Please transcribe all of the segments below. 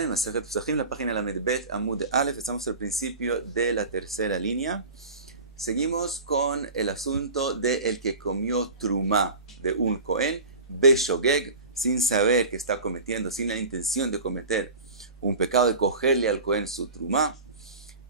Lamed, Masejet Pesachim, la página Lamed Bet, Amud Aleph. Estamos al principio de la tercera línea. Seguimos con el asunto de el que comió trumá de un Cohen, Beshogeg, sin saber que está cometiendo, sin la intención de cometer un pecado, de cogerle al Cohen su trumá.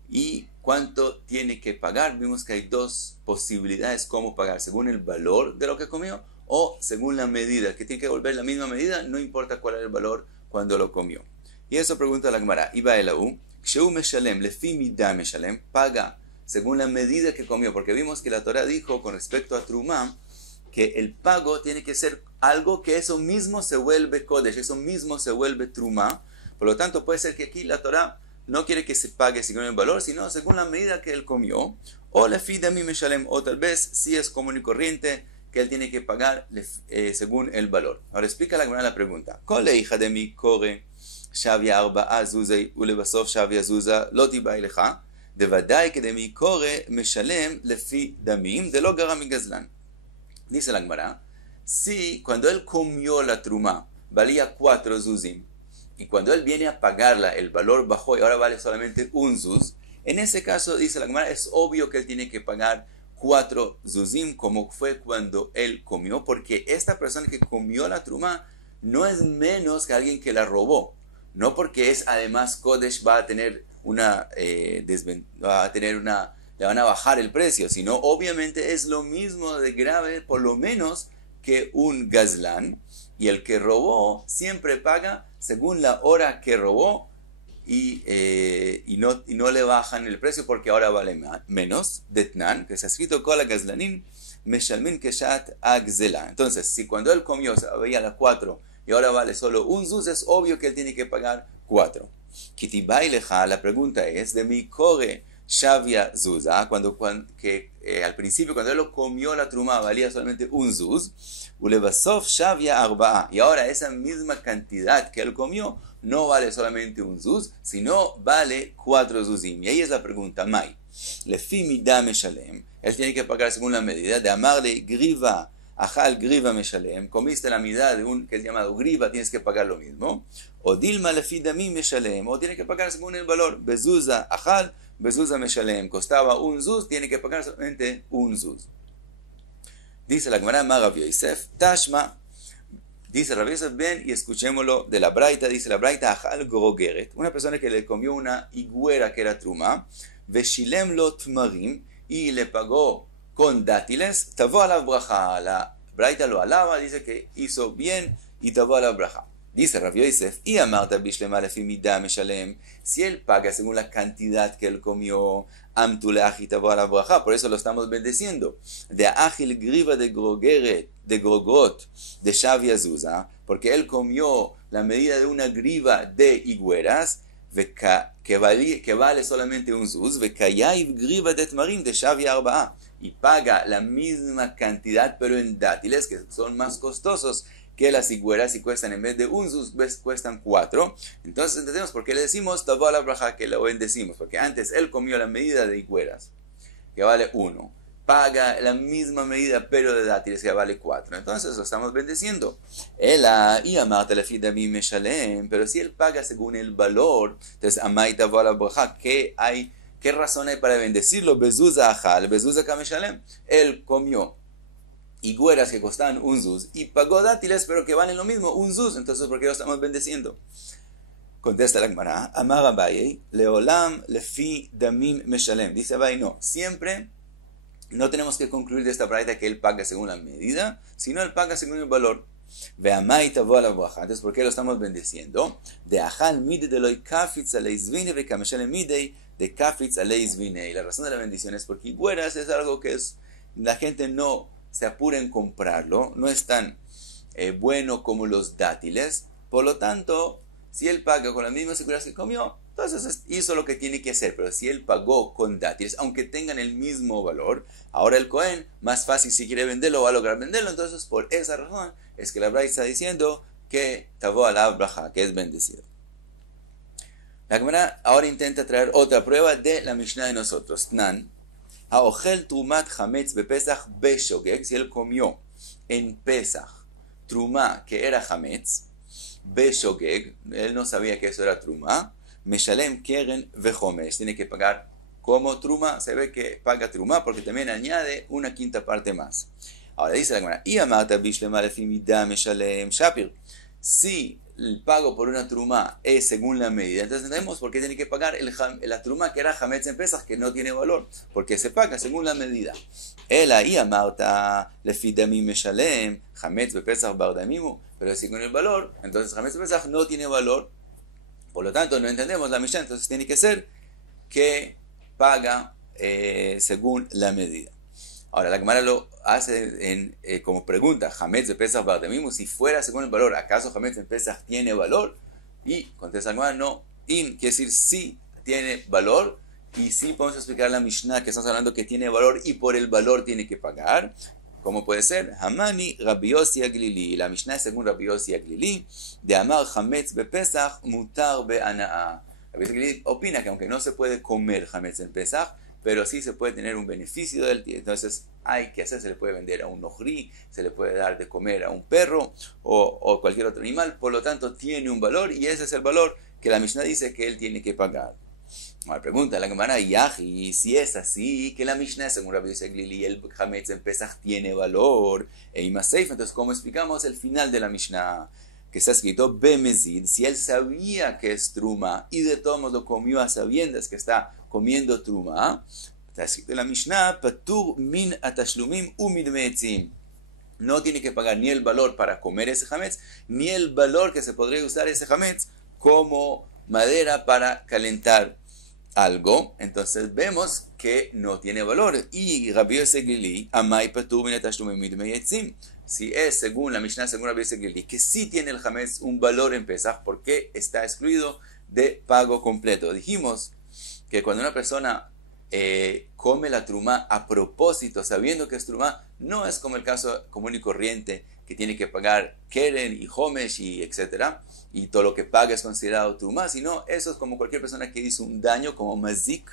Y cuánto tiene que pagar. Vimos que hay dos posibilidades cómo pagar, según el valor de lo que comió o según la medida, que tiene que devolver la misma medida, no importa cuál es el valor cuando lo comió. Y eso pregunta la Gemara, Iba Elahu, Kshehu Meshalem, Lefi Midah Meshalem, paga según la medida que comió, porque vimos que la Torah dijo con respecto a trumá, que el pago tiene que ser algo que eso mismo se vuelve kodesh, eso mismo se vuelve trumá. Por lo tanto, puede ser que aquí la Torah no quiere que se pague según el valor, sino según la medida que él comió, o Lefi Dami Meshalem, o tal vez si es común y corriente, que él tiene que pagar según el valor. Ahora explica la pregunta. ¿Cuál es hija de mi corre? Shavia arba'a zuzei ulebasof shavia zuza lo tibai lecha devaday que de mi corre meshalem lefi damim de lo gara mi gazlan. Dice la Gemara, si cuando él comió la trumá valía 4 zuzim y cuando él viene a pagarla el valor bajó y ahora vale solamente un zuz, en ese caso dice la Gemara es obvio que él tiene que pagar 4 zuzim como fue cuando él comió, porque esta persona que comió la trumá no es menos que alguien que la robó. No porque es además Kodesh va a tener le van a bajar el precio, sino obviamente es lo mismo de grave, por lo menos, que un gazlán, y el que robó siempre paga según la hora que robó y no le bajan el precio porque ahora vale menos. Detnan, que se ha escrito Kola Gazlanin, Meshalmin Keshat Agzela. Entonces, si cuando él comió veía las 4 y ahora vale solo un zuz, es obvio que él tiene que pagar 4. Kitibaileja, la pregunta es, de mi corre Shavia Zuza, al principio cuando él lo comió la trumá valía solamente un zuz, Ulebasov Shavia Arba'a, y ahora esa misma cantidad que él comió no vale solamente un zuz, sino vale 4 zuzim. Y ahí es la pregunta, Mai, Lefi Midah Meshalem, él tiene que pagar según la medida de amarle griva, Ajal griva meshalem, comiste la mitad de un que es llamado griva, tienes que pagar lo mismo. O dilma lefi dami meshalem, o tiene que pagar según el valor. Bezuza ajal, bezuza meshalem, costaba un zuz, tiene que pagar solamente un zuz. Dice la Gemara Rav Yosef, Tashma, dice Rav Yosef, ven y escuchémoslo de la Braita, dice la Braita, ajal grogeret, una persona que le comió una higuera que era truma, veshilem lo tmarim, y le pagó con dátiles, tavó a la braja, la Braita lo alaba, dice que hizo bien y tavó a la braja. Dice Rav Yosef, y amarta bishlema lefi midah meshalem, si él paga según la cantidad que él comió, amtulach y tavó a la braja, por eso lo estamos bendeciendo. De ágil griva de grogeret, de grogot, de shavia zuza, porque él comió la medida de una griva de higueras, que vale solamente un zuz, vekayaiv griva de tmarim de shavia arba'a, y paga la misma cantidad, pero en dátiles, que son más costosos que las higueras, y cuestan en vez de un zuz, cuestan 4. Entonces entendemos por qué le decimos tabó a la braja, que lo bendecimos, porque antes él comió la medida de higueras, que vale 1, paga la misma medida, pero de dátiles, que vale 4. Entonces lo estamos bendeciendo. Y amarta la fida mi meshalem, pero si él paga según el valor, entonces amai tabó a la braja, ¿qué razón hay para bendecirlo? Bezuza ajal, bezuza kameshalem. Él comió higueras que costaban un zuz y pagó dátiles, pero que valen lo mismo, un zuz. Entonces, ¿por qué lo estamos bendeciendo? Contesta la Gemara, Amar Abaye, leolam lefi damim meshalem. Dice Abaye, no, siempre no tenemos que concluir de esta braita que él paga según la medida, sino él paga según el valor. Ve'amai tavo a la braja. Entonces, ¿por qué lo estamos bendeciendo? De ajal mide de loy kafitz aleizvine ve kameshalem midei de kafitz aleizvine. Y la razón de la bendición es porque higueras es algo que la gente no se apura en comprarlo, no es tan bueno como los dátiles. Por lo tanto, si él paga con las mismas higueras que comió, entonces hizo lo que tiene que hacer. Pero si él pagó con dátiles, aunque tengan el mismo valor, ahora el Cohen, más fácil si quiere venderlo, va a lograr venderlo. Entonces, por esa razón, es que la Braita está diciendo que tavó a la braja, que es bendecido. La Gemara ahora intenta traer otra prueba de la Mishnah de nosotros. Nan, Haochel trumat hametz bepesach beshogeg, si él comió en Pesach trumá que era hametz, Beshogeg, él no sabía que eso era truma, Meshalem Keren Vejomesh, tiene que pagar como truma, se ve que paga truma porque también añade una quinta parte más. Ahora dice la Gemara, y amata bishlema lefimida meshalem shapir. Si el pago por una truma es según la medida, entonces entendemos por qué tiene que pagar la truma que era Hametz en Pesach, que no tiene valor, porque se paga según la medida. Ela y amarta lefidami meshalem Hametz be Pesach bardamimu, pero si con el valor, entonces Hametz be Pesach no tiene valor, por lo tanto no entendemos la Mishnah, entonces tiene que ser que paga según la medida. Ahora, la Gemara lo hace como pregunta, Hametz de Pesach Bardamimu, si fuera según el valor, ¿acaso Hametz de Pesach tiene valor? Y contesta la Gemara, no, quiere decir sí tiene valor, y sí podemos explicar la Mishnah que estamos hablando que tiene valor y por el valor tiene que pagar. ¿Cómo puede ser? Hamani Rabbi Yossi Aglili, la Mishnah es según Rabbi Yossi Aglili, de Amar Hametz be Pesach mutar be Anaa. Rabbi Yossi Aglili opina que aunque no se puede comer Hametz en Pesach, pero sí se puede tener un beneficio del tiempo. Entonces hay que hacer, se le puede vender a un ojri, se le puede dar de comer a un perro o cualquier otro animal, por lo tanto tiene un valor y ese es el valor que la Mishnah dice que él tiene que pagar. Ahora pregunta la Gemara, y si es así, que la Mishnah según Rabbi Yossi Aglili el Hametz en Pesach tiene valor, entonces ¿cómo explicamos el final de la Mishnah? Que está escrito Bemezid, si él sabía que es truma y de todos modos lo comió a sabiendas que está comiendo truma, está escrito en la Mishnah, Patur min atashlumim umidmeetzim. No tiene que pagar ni el valor para comer ese hametz, ni el valor que se podría usar ese hametz como madera para calentar algo. Entonces vemos que no tiene valor. Y Rabbi Yossi Aglili, amai patur min atashlumim umidmeetzim. Si es según la Mishnah, según Rabbi Yossi Aglili, que sí tiene el hametz un valor en Pesach, porque está excluido de pago completo. Dijimos que cuando una persona come la trumá a propósito, sabiendo que es trumá, no es como el caso común y corriente, que tiene que pagar keren y homesh y etcétera, y todo lo que paga es considerado trumá, sino eso es como cualquier persona que hizo un daño, como mazik,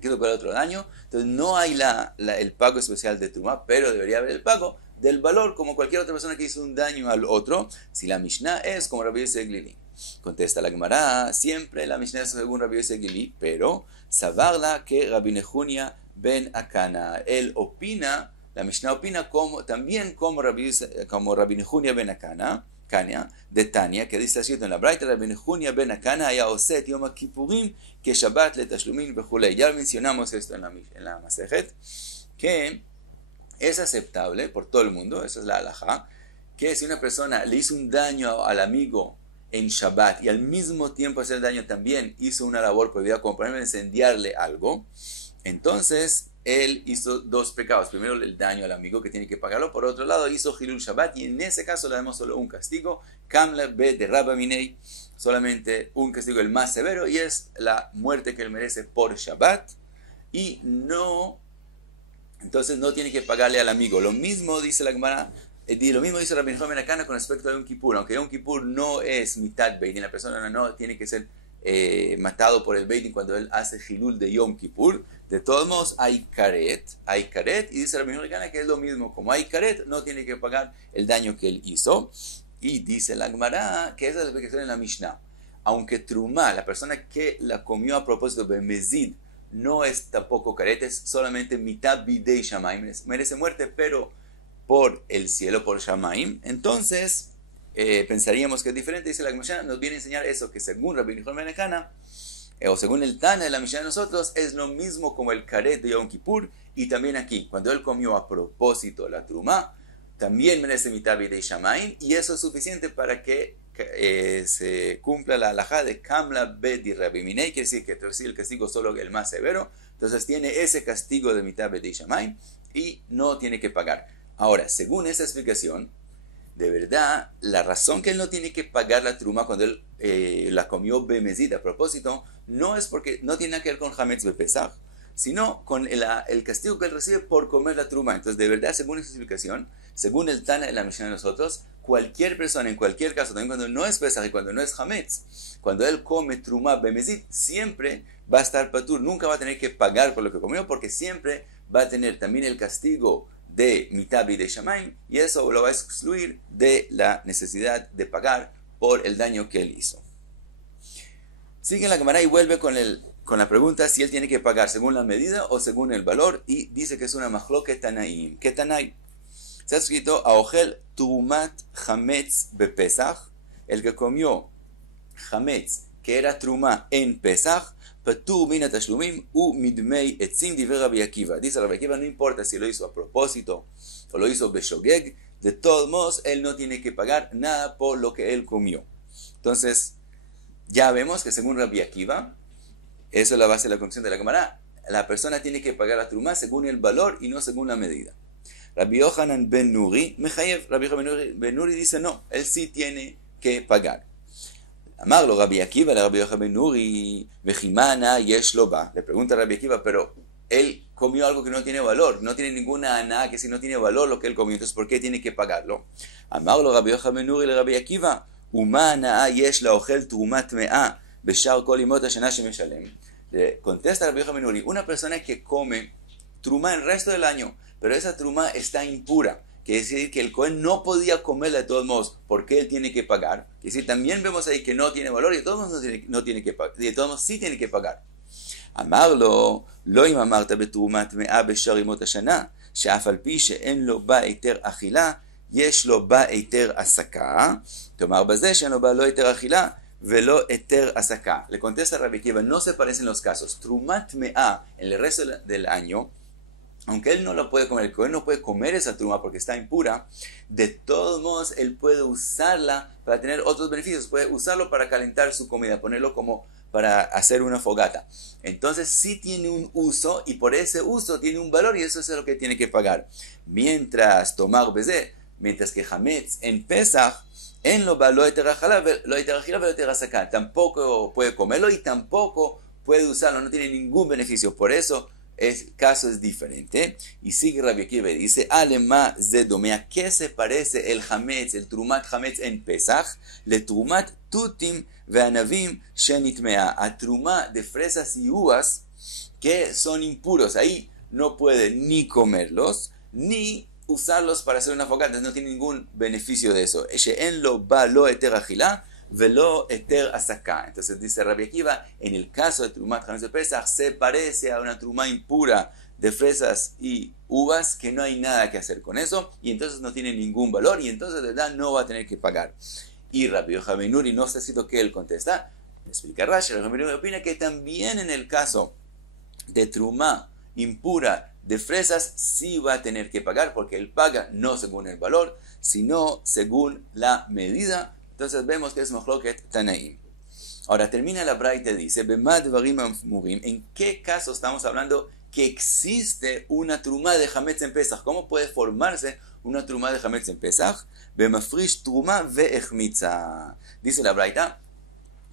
que hizo para otro daño. Entonces no hay el pago especial de trumá, pero debería haber el pago del valor, como cualquier otra persona que hizo un daño al otro, si la Mishnah es como Rabbi Yossi Aglili. Contesta la Gemara, siempre la Mishnah es según Rabbi Yossi Aglili, pero sabarla que Rabbi Nehunia ben Akana, él opina, la Mishnah opina también como Rabbi Nehunia ben Akana, de Tania, que dice así en la Braita, Rabbi Nehunia ben Akana haya oset Yom Kippurim que Shabbat le tashlumin bechulei. Ya mencionamos esto en la Masejet, que es aceptable por todo el mundo, esa es la halajá, que si una persona le hizo un daño al amigo en Shabbat y al mismo tiempo hacer daño también hizo una labor prohibida como por ejemplo incendiarle algo, entonces él hizo dos pecados. Primero el daño al amigo que tiene que pagarlo, por otro lado hizo Hilul Shabbat y en ese caso le damos solo un castigo, Kamla be de Rabba Minei, solamente un castigo el más severo y es la muerte que él merece por Shabbat y no... Entonces no tiene que pagarle al amigo. Lo mismo dice la Gemara, lo mismo dice Rabbi Nehunia ben Akana con respecto a Yom Kippur. Aunque Yom Kippur no es mitad Beit Din, la persona no tiene que ser matado por el Beit Din cuando él hace Hilul de Yom Kippur. De todos modos hay karet, y dice Rabbi Nehunia ben Akana que es lo mismo. Como hay karet, no tiene que pagar el daño que él hizo. Y dice la Gemara que esa es la explicación en la Mishnah. Aunque trumá, la persona que la comió a propósito de Mezid, no es tampoco karet, es solamente mitad bidei shamaim, merece muerte, pero por el cielo, por shamaim. Entonces, pensaríamos que es diferente. Dice la Mishnah, nos viene a enseñar eso, que según Rabbi Nehunia ben Akana, o según el Tana de la Mishnah de nosotros, es lo mismo como el karet de Yom Kippur, y también aquí, cuando él comió a propósito la trumá, también merece mitad bidei shamaim, y eso es suficiente para que se cumpla la halajá de Kamla Bedi Rabbi Minei, quiere decir que el castigo solo el más severo, entonces tiene ese castigo de mitad Bedi Shammai y no tiene que pagar. Ahora, según esa explicación, de verdad, la razón que él no tiene que pagar la truma cuando él la comió bemezid a propósito, no es porque no tiene nada que ver con Hametz Bepesach, sino con el castigo que él recibe por comer la truma. Entonces, de verdad, según esa explicación, según el Tana de la Mishnah de nosotros, cualquier persona, en cualquier caso, también cuando no es Pesach y cuando no es Hametz, cuando él come truma bemezid, siempre va a estar patur, nunca va a tener que pagar por lo que comió, porque siempre va a tener también el castigo de mitad de Shamaim, y eso lo va a excluir de la necesidad de pagar por el daño que él hizo. Sigue la Gemara y vuelve con la pregunta si él tiene que pagar según la medida o según el valor, y dice que es una mahloket tanaim. ¿Qué tanay? Se ha escrito Aochel Trumat Hametz Bepesach, el que comió Hametz, que era Truma en Pesach, Patur min tashlumim u midmei etzim diver Rabbi Akiva. Dice Rabbi Akiva, no importa si lo hizo a propósito o lo hizo beshogeg, de todos modos él no tiene que pagar nada por lo que él comió. Entonces, ya vemos que según Rabbi Akiva, eso es la base de la conclusión de la Gemara, la persona tiene que pagar la truma según el valor y no según la medida. Rabbi Yochanan ben Nuri, Mechayev, Rabbi Yochanan ben Nuri dice no, él sí tiene que pagar. Amarlo Rabbi Akiva, Rabbi Yochanan ben Nuri, Vejimana yesh lo ba. Le pregunta a Rabbi Akiva, pero él comió algo que no tiene valor, no tiene ninguna aná, que si no tiene valor lo que él comió, entonces ¿por qué tiene que pagarlo? Amarlo Rabbi Yochanan ben Nuri, Rabbi Akiva, Umana yesh la ochel trumat mea, beshar kol imot hashana shemeshalem. Contesta Rabbi Yochanan ben Nuri, una persona que come truma el resto del año, pero esa truma está impura, quiere decir que el Cohen no podía comerla de todos modos, porque él tiene que pagar. Quiere decir, también vemos ahí que no tiene valor y de todos modos no tiene que pagar, y de todos modos sí tiene que pagar. Amarlo, lo im amarta betrumat mea beshar imot hashana, שאף על פי שאין לו בה היתר אכילה, יש לו בה היתר עסקה, תאמר בזה שאין לו בה לא היתר אכילה ולא היתר עסקה. Le contesta Rabbi Akiva, no se parecen los casos. Trumat mea, en el resto del año, aunque él no lo puede comer, el Cohen no puede comer esa truma porque está impura, de todos modos él puede usarla para tener otros beneficios, puede usarlo para calentar su comida, ponerlo como para hacer una fogata. Entonces sí tiene un uso y por ese uso tiene un valor y eso es lo que tiene que pagar. Mientras tomar bezé, mientras que Hametz en Pesach, en lo va lo hiter achila velo hiter asaka, tampoco puede comerlo y tampoco puede usarlo, no tiene ningún beneficio. Por eso el caso es diferente. Y sigue Rabbi Akiva y dice, Alema zedomea, ¿qué se parece el Hametz, el Trumat Hametz en Pesach? Le Trumat tutim ve'anavim shenitmea, a Truma de fresas y uvas que son impuros. Ahí no puede ni comerlos, ni usarlos para hacer una fogata, no tiene ningún beneficio de eso. She'en lo ba lo eter achila velo eter asaka. Entonces dice Rabbi Akiva, en el caso de Trumat Hametz de Pesach se parece a una truma impura de fresas y uvas que no hay nada que hacer con eso y entonces no tiene ningún valor y entonces de verdad no va a tener que pagar. Y Rabbi Yochanan ben Nuri, no está escrito que él contesta, explica Rashi, Rabbi Yochanan ben Nuri opina que también en el caso de truma impura de fresas sí va a tener que pagar porque él paga no según el valor, sino según la medida. Entonces vemos que es mahloket tanaim. Ahora termina la braita y dice, ¿en qué caso estamos hablando que existe una truma de Hametz en Pesach? ¿Cómo puede formarse una truma de Hametz en Pesach? Bemafrish truma ve'echmitza. Dice la braita,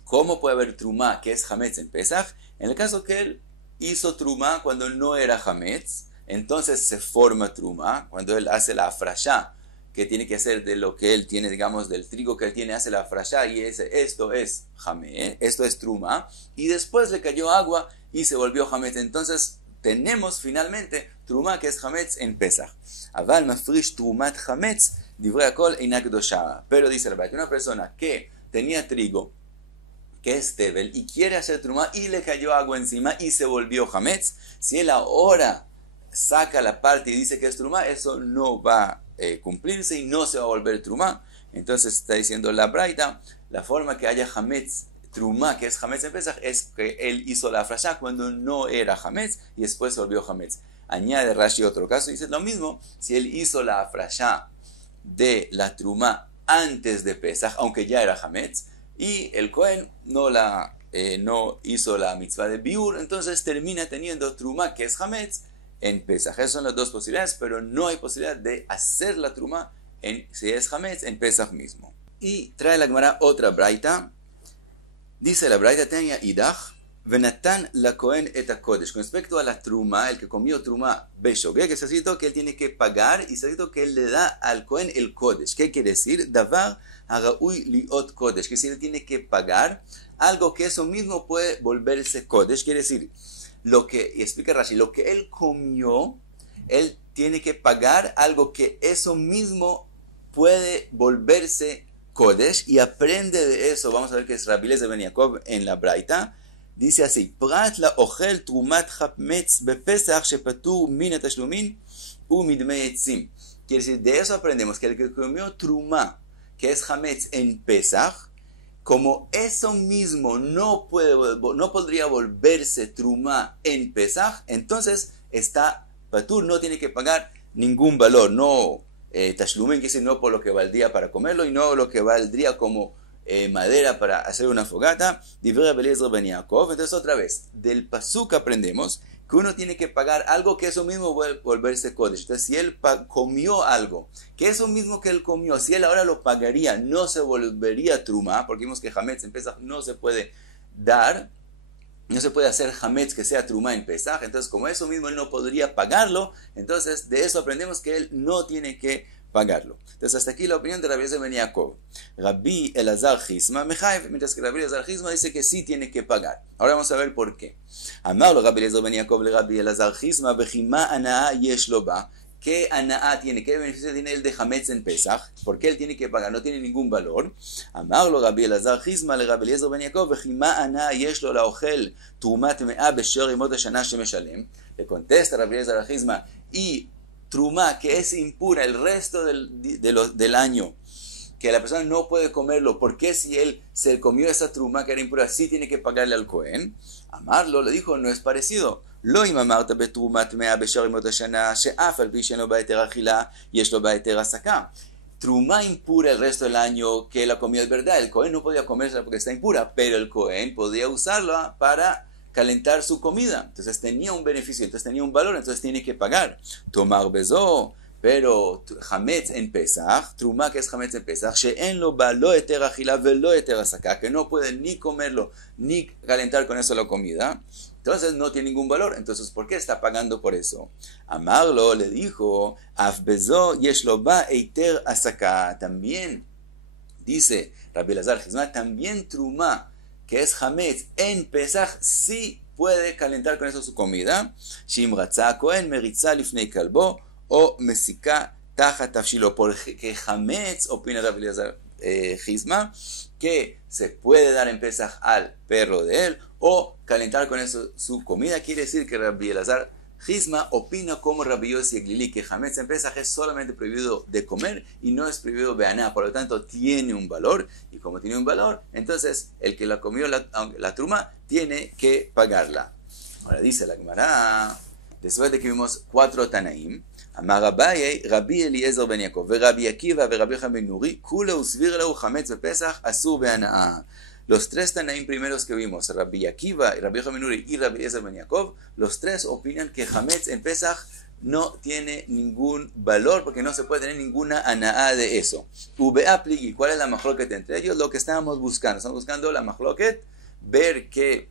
¿cómo puede haber truma que es Hametz en Pesach? En el caso que él hizo truma cuando no era Hametz, entonces se forma truma cuando él hace la afrashá, que tiene que hacer de lo que él tiene, digamos, del trigo que él tiene, hace la afrashá y esto es Hametz, esto es truma, y después le cayó agua y se volvió Hametz. Entonces tenemos finalmente truma que es Hametz en Pesach. Aval mafrish trumat Hametz, divrei hakol eina kedosha. Pero dice la verdad, que una persona que tenía trigo, que es tebel, y quiere hacer truma y le cayó agua encima y se volvió Hametz, si él ahora saca la parte y dice que es truma, eso no va a cumplirse y no se va a volver truma. Entonces está diciendo la braita, la forma que haya Hametz, truma que es Hametz en Pesach, es que él hizo la afrashá cuando no era Hametz y después se volvió Hametz. Añade Rashi otro caso, dice lo mismo, si él hizo la afrashá de la truma antes de Pesach, aunque ya era Hametz, y el Cohen no hizo la mitzvah de biur, entonces termina teniendo truma que es Hametz en Pesach. Esas son las dos posibilidades, pero no hay posibilidad de hacer la truma si es Hametz en Pesach mismo. Y trae la Gemara otra braita. Dice la braita, tenía idach, venatan la Cohen et kodesh. Con respecto a la truma, el que comió truma beshogeg, que se ha escrito que él tiene que pagar y se ha escrito que él le da al Cohen el kodesh. ¿Qué quiere decir? Davar haraui liot kodesh. Que si él tiene que pagar algo que eso mismo puede volverse kodesh. Quiere decir, y explica Rashi, lo que él comió, él tiene que pagar algo que eso mismo puede volverse Kodesh y aprende de eso. Vamos a ver que es Rabbi Eliezer ben Yaakov en la Braita. Dice así, Prat la ochel trumat chametz bepesach shepatur min atashlumin umidmei etzim. Quiere decir, de eso aprendemos que el que comió trumá, que es hametz en Pesach, como eso mismo no podría volverse trumá en Pesach, entonces está patur, no tiene que pagar ningún valor, no tashlumin, que es no por lo que valdría para comerlo y no lo que valdría como madera para hacer una fogata. Divrei Rabbi Eliezer ben Yaakov. Entonces otra vez, del pasuk aprendemos que uno tiene que pagar algo que eso mismo vuelve a volverse kodesh. Entonces si él comió algo, que eso mismo que él comió, si él ahora lo pagaría, no se volvería truma, porque vimos que hametz en Pesach no se puede dar, no se puede hacer hametz que sea truma en Pesach. Entonces como eso mismo él no podría pagarlo, entonces de eso aprendemos que él no tiene que pagarlo. Entonces hasta aquí la opinión de Rabbi Eliezer ben Yaakov. Rabbi Elazar Chisma mechayev, mientras que Rabbi Elazar Chisma dice que sí tiene que pagar. Ahora vamos a ver por qué. Amarlo Rabbi Eliezer ben Yaakov le Rabbi Elazar Chisma bechima anaa yesh lo ba. ¿Qué anaa tiene? ¿Qué beneficio tiene él de hametz en Pesach? ¿Por qué él tiene que pagar? No tiene ningún valor. Amarlo Rabbi Elazar Chisma le Rabbi Eliezer ben Yaakov bechima anaa yesh lo laochel trumat mea besher yemot hashana shemeshalem. Le contesta Rabbi Elazar Chisma, y trumá, que es impura el resto del año, que la persona no puede comerlo, ¿por qué si él se comió esa trumá que era impura, sí tiene que pagarle al Cohen? Amarlo le dijo, no es parecido. Lo imamarta betrumat mea besher yemot hashana she'af al pi she'en lo ba'eter achila yesh lo ba'eter hasaka. Trumá impura el resto del año que la comió es verdad, el Cohen no podía comérsela porque está impura, pero el Cohen podía usarla para calentar su comida, entonces tenía un beneficio, entonces tenía un valor, entonces tiene que pagar. Tomar bezo, pero hametz en Pesach, truma que es hametz en Pesach, she'en lo ba lo eter achila velo eter hasaka, que no puede ni comerlo ni calentar con eso la comida, entonces no tiene ningún valor. Entonces ¿por qué está pagando por eso? Amarlo le dijo, af bezo yesh lo ba eter hasaka, también dice Rabbi Elazar Chisma, también truma que es hametz en Pesach, sí puede calentar con eso su comida. Shim ratzah Cohen meritza lifnei kalbo o mesika tajat tafshilo. Porque hametz, opina Rabbi Elazar Chisma, que se puede dar en Pesach al perro de él o calentar con eso su comida. Quiere decir que Rabbi Elazar Chisma opina como Rabbi Yossi Eglili, que hametz en Pesach es solamente prohibido de comer y no es prohibido beaná, por lo tanto tiene un valor, y como tiene un valor, entonces el que la comió la truma tiene que pagarla. Ahora dice la Gemara, después de que vimos 4 Tanaim, Amar Abaye, Rabbi Eliezer ben Yaakov, Rabbi Akiva, Rabbi Yochanan ben Nuri, kula usvir lahu hametz bepesach asur beanaa. Los 3 Tanaim primeros que vimos, Rabbi Akiva, Rabbi Yochanan ben Nuri y Rabbi Eliezer ben Yaakov, los 3 opinan que hametz en Pesach no tiene ningún valor porque no se puede tener ninguna anaa de eso. Ubea pligi, ¿cuál es la machloket entre ellos? Lo que estábamos buscando. Estamos buscando la machloket, ver que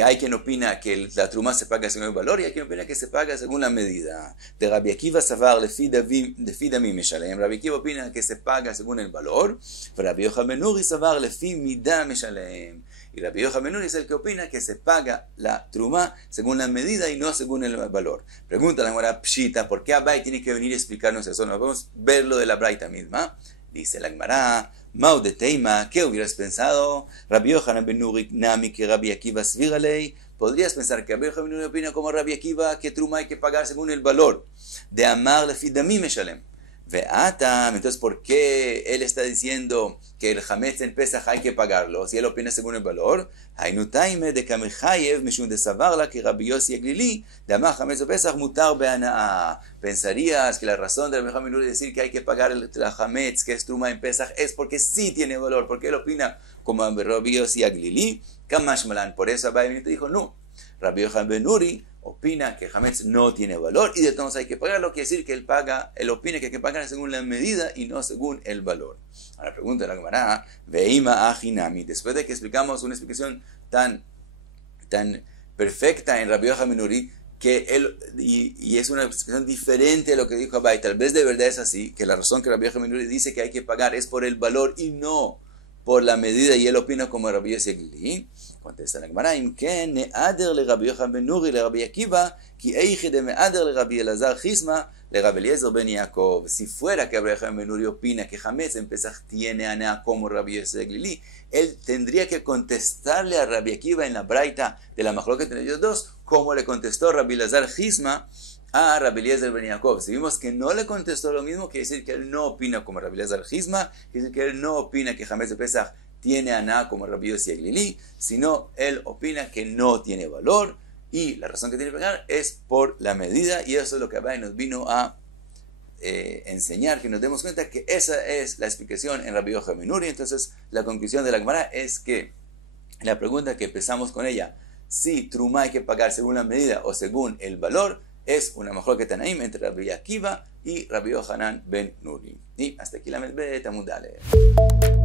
hay quien opina que la truma se paga según el valor y hay quien opina que se paga según la medida. De Rabbi Akiva savar lefi damim meshalem. Rabbi Akiva opina que se paga según el valor. Rabbi Yochanan ben Nuri savar lefi midah meshalem. Y Rabbi Yochanan ben Nuri es el que opina que se paga la truma según la medida y no según el valor. Pregunta la Gemara Pshita, ¿por qué Abai tiene que venir a explicarnos eso? No podemos verlo de la Braita misma. Dice la Gemara, Mau de Teima, ¿qué hubieras pensado? Rabbi Yochanan ben Nuri nami que Rabbi Akiva sviralei. Podrías pensar que Rabbi Yochanan ben Nuri opina como Rabbi Akiva que truma hay que pagar según el valor. De amar lefi damim meshalem. Ve'atam, entonces ¿por qué él está diciendo que el hametz en Pesach hay que pagarlo? Si él opina según el valor, haynu taime de kamechayev mishum de savarla que Rabbi Yossi Eglili de amar hametz en Pesach mutar be'anaa. Pensarías que la razón de Rabbi Yochanan ben Nuri decir que hay que pagar el hametz que es truma en Pesach es porque sí tiene valor, porque él opina como Rabbi Yossi Eglili, kamash malan. Por eso Abai te dijo no, Rabbi Yochanan ben Nuri opina que hametz no tiene valor y de todos hay que pagarlo, quiere decir que él opina que hay que pagar según la medida y no según el valor. Ahora pregunta la Gemara, veima ajinami, después de que explicamos una explicación tan perfecta en Rabbi Yochanan ben Nuri, que él, y es una explicación diferente a lo que dijo Abai, tal vez de verdad es así, que la razón que Rabbi Yochanan ben Nuri dice que hay que pagar es por el valor y no por la medida, y él opina como Rabbi Yossi Eglili. Contesta la Gemara, Imken ne'ader le Rabbi Yochanan ben Nuri le Rabbi Akiva, ki eichi de me'ader le Rabbi Elazar Chisma le Rabbi Eliezer ben Yaakov. Si fuera que Rabbi Yochanan ben Nuri opina que Hametz en Pesach tiene aná como Rabbi Yosef Glili, él tendría que contestarle a Rabbi Akiva en la braita de la Machloket entre ellos dos, como le contestó Rabbi Elazar Chisma a Rabbi Eliezer ben Yaakov. Si vimos que no le contestó lo mismo, quiere decir que él no opina como Rabbi Elazar Chisma, quiere decir que él no opina que Hametz de Pesach tiene aná como Rabbi Yossi Glili, sino él opina que no tiene valor, y la razón que tiene que pagar es por la medida, y eso es lo que Abai nos vino a enseñar, que nos demos cuenta que esa es la explicación en Rabbi Yochanan ben Nuri. Entonces la conclusión de la Gemara es que la pregunta que empezamos con ella, si Trumá hay que pagar según la medida o según el valor, es una Machloket Tanaim entre Rabbi Akiva y Rabbi Yochanan ben Nuri. Y hasta aquí la Medbet Amud Aleph.